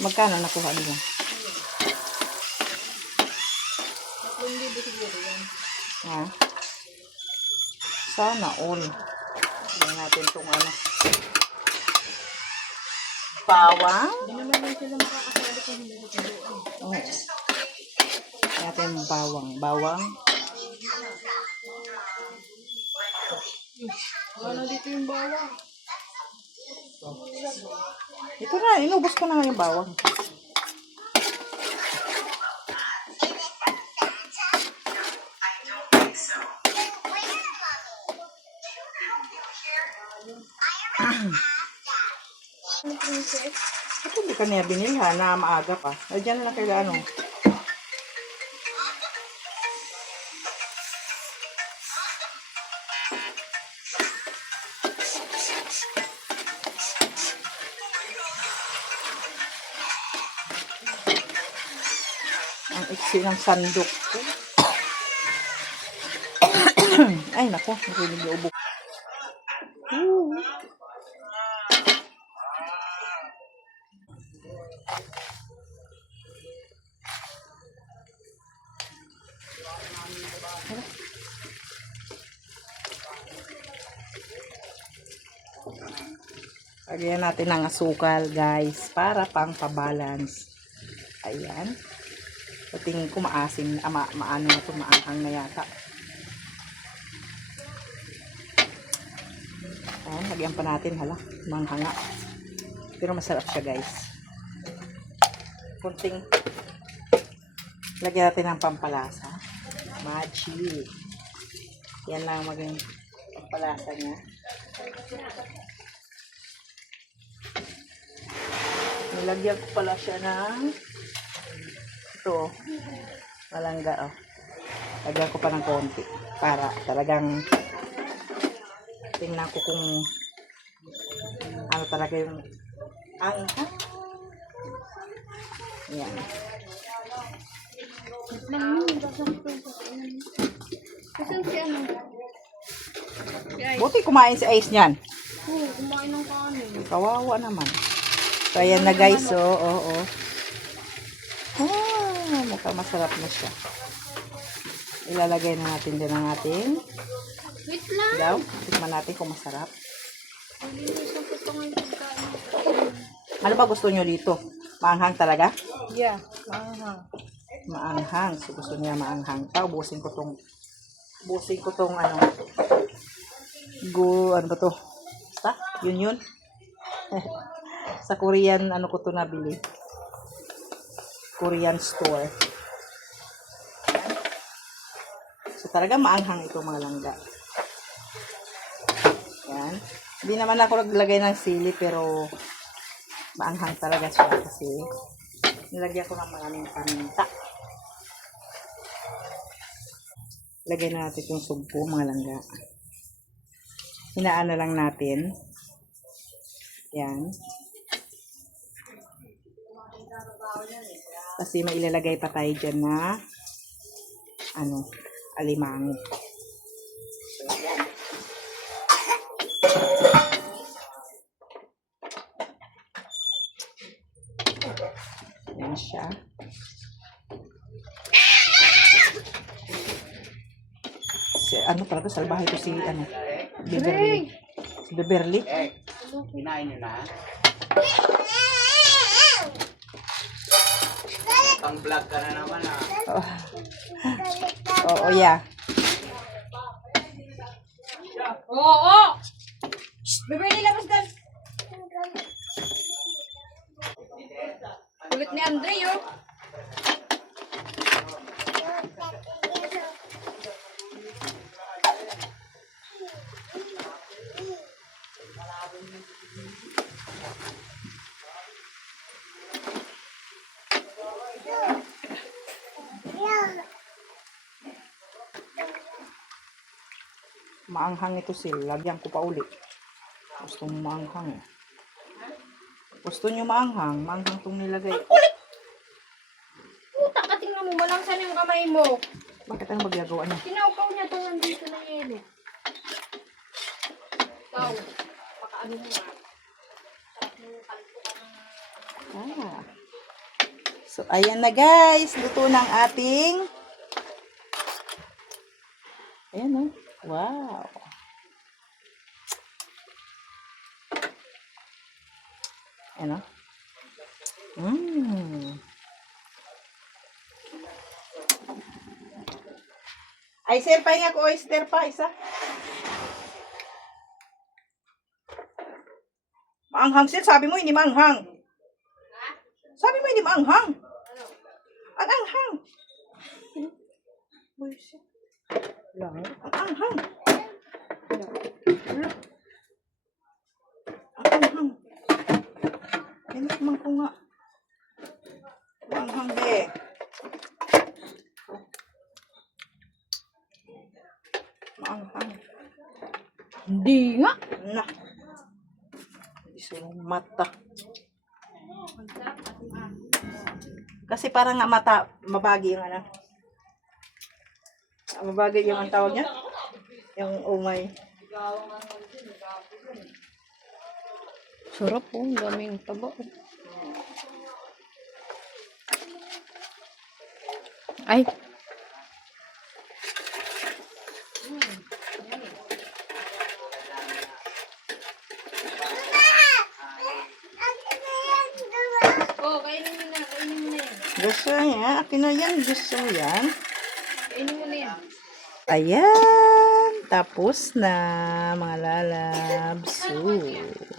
Magkano nakuha nila? 3,000 siguro yan. Ha? Sana all. Tignan natin itong ano. Bawang? Hindi naman lang sila makakasali kung hindi sa doon. Oo. Natin bawang. Bawang. Wala dito yung bawang. Ito na, inubos ko na nga yung bawang. Ito hindi ka niya binilha na maaga pa. Ay, dyan na lang kaila ano. Ang iksi ng sandok ko. Ay, nako. Narinig yung ubok. Lagyan natin ng asukal, guys, para pang pabalance. Ayan. So, tingin ko maasim, maano na ito, maanghang na yata. Ayan, lagyan pa natin, hala, manghanga. Pero masarap siya, guys. Kunting, lagyan natin ng pampalasa. Magic. Yan lang maging pampalasa niya. Nilagyan ko pala siya ng ito, malangga, oh. Lagyan ko pa ng konti para talagang tingnan ko kung ano talaga yung anghang. Yan. Buti kumain si Ice niyan. Oo, kumain ng kanin. Kawawa naman. So, ayan na, guys. Oo. Mukhang masarap na siya. Ilalagay na natin din ang ating Wait lang. daw. Tikman natin kung masarap. Ano ba gusto nyo dito? Maanghang talaga? Yeah, maanghang. Maanghang. So, gusto niya maanghang. Ubusin ko tong ano. Ano ba to? Basta? Yun. Sa Korean, ano ko to nabili? Korean store. So, talaga maanghang ito mga langga. Yan. Hindi naman ako naglagay ng sili, pero maanghang talaga siya kasi nilagyan ko ng maraming paminta. Lagay na natin yung sugpo mga langga. Hinaan na lang natin. Yan. Kasi may ilalagay pa tayo dyan na alimango. So, yan siya. Ano talaga, salbahay ito si Beverly. Si Beverly. Kinain nyo na? Pang vlog ka na naman Oo, yeah. Oo! Beverly, labas doon! Kulit ni Andre, oh! Maanghang ito sila. Lagyan ko pa uli. Gusto mo maanghang eh. Gusto nyo maanghang? Maanghang tong nilagay. Puta ka, tingnan mo. Malangsan yung kamay mo. Bakit ang magagawa niya? Kinaukaw niya ito nandito na yelo. Ikaw. Pakaano mo nga. Ah. So, ayan na guys. Luto ng ating... Ayan o. Wow. Ayan o. Ay, sir, pahinga ko oyster pa, isa. Maanghang, sir. Sabi mo, hindi maanghang. Sabi mo, hindi maanghang. Ang anghang. Uy, sir. Lang. Ang anghang. Ang anghang. Tinikman ko nga. Ang anghang, be. Maanghang. Hindi nga. Na. Hindi sunong mata. Kasi parang nga mata, mabagi yung ano. Mabagi yung ang tawag niya. Yung umay. Sarap po. Ang daming taba. Ay. Oh, kainin mo na. Kainin mo na yan. Gusto niya. Akin na yan. Gusto mo yan. Kainin mo na yan. Ayan. Tapos na mga lalabs. Ooh.